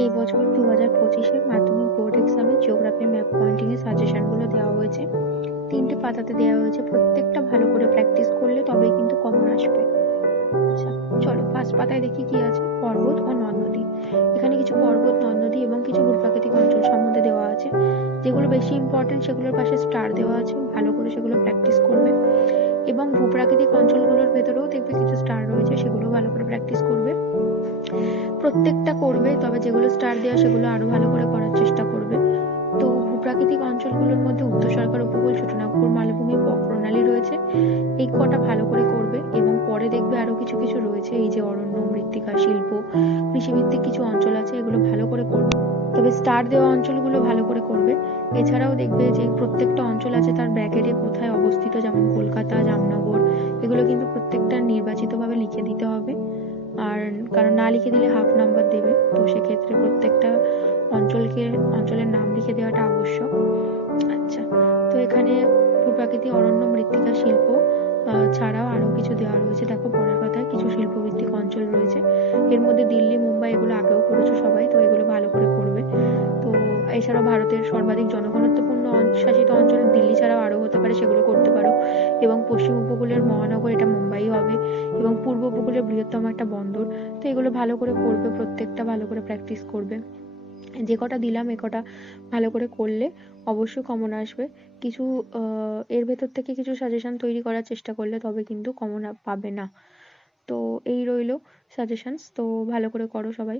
এই বছর 2025-এর মাধ্যমিক বোর্ড এক্সামে জিওগ্রাফির ম্যাপ পয়েন্টিং এর সাজেশনগুলো দেওয়া হয়েছে। 3টে পাতাতে দেওয়া হয়েছে, প্রত্যেকটা ভালো করে প্র্যাকটিস করলে তবেই কিন্তু কমন আসবে। আচ্ছা, চলো ফার্স্ট পাতায় দেখি কি আছে। পর্বত ও নদ নদী। এখানে কিছু পর্বত, নদ নদী এবং কিছু ভূপ্রাকৃতিক অঞ্চল সম্বন্ধে দেওয়া আছে। যেগুলো বেশি ইম্পর্টেন্ট সেগুলোর পাশে স্টার দেওয়া আছে, ভালো করে সেগুলো প্র্যাকটিস করবে। এবং ভূপ্রাকৃতিক অঞ্চলগুলোর ভেতরেও দেখবে কিছু স্টার রয়েছে, সেগুলো ভালো করে প্র্যাকটিস করবে। প্রত্যেকটা করবে, তবে যেগুলো স্টার দেওয়া সেগুলো আরো ভালো করে করার চেষ্টা করবে। তো ভূপ্রাকৃতিক অঞ্চলগুলোর মধ্যে উত্তর সরকার উপকূল, ছোটনাগপুর মালভূমি প্রণালী রয়েছে। এই কটা ভালো করে করবে এবং পরে দেখবে আরো কিছু কিছু রয়েছে, এই যে অরণ্য, মৃত্তিকা, শিল্প, কৃষিভিত্তিক কিছু অঞ্চল আছে, এগুলো ভালো করে করবে। তবে স্টার দেওয়া অঞ্চলগুলো ভালো করে করবে। এছাড়াও দেখবে যে প্রত্যেকটা অঞ্চল আছে তার ব্র্যাকেটে কোথায় অবস্থিত, যেমন কলকাতা, জামনগর, এগুলো কিন্তু প্রত্যেকটা নির্বাচিতভাবে লিখে দিতে হবে। আর কারণ না লিখে দিলে হাফ নাম্বার দেবে, তো সেক্ষেত্রে প্রত্যেকটা অঞ্চলের নাম লিখে দেওয়াটা আবশ্যক। আচ্ছা, তো এখানে ভূপ্রাকৃতিক, অরণ্য, মৃত্তিকা, শিল্প ছাড়াও আরো কিছু দেওয়া রয়েছে। দেখো পরের পাতায় কিছু শিল্পভিত্তিক অঞ্চল রয়েছে, এর মধ্যে দিল্লি, মুম্বাই, এগুলো আগেও করেছো সবাই, তো এগুলো ভালো করে করবে। তো এছাড়াও ভারতের সর্বাধিক জনঘনত্বপূর্ণ শাসিত অঞ্চল দিল্লি ছাড়াও আরো হতে পারে, সেগুলো করতে পারো। এবং পশ্চিম উপকূলের মহানগর, এটা মুম্বাই হবে। এবং পূর্ব উপকূলের বৃহত্তম একটা বন্দর। তো এগুলো ভালো করে করবে, প্রত্যেকটা ভালো করে প্র্যাকটিস করবে। যে কটা দিলাম এ কটা ভালো করে করলে অবশ্যই কমন আসবে। কিছু এর ভেতর থেকে কিছু সাজেশন তৈরি করার চেষ্টা করলে তবে কিন্তু কমন পাবে না। তো এই রইলো সাজেশনস, তো ভালো করে করো সবাই।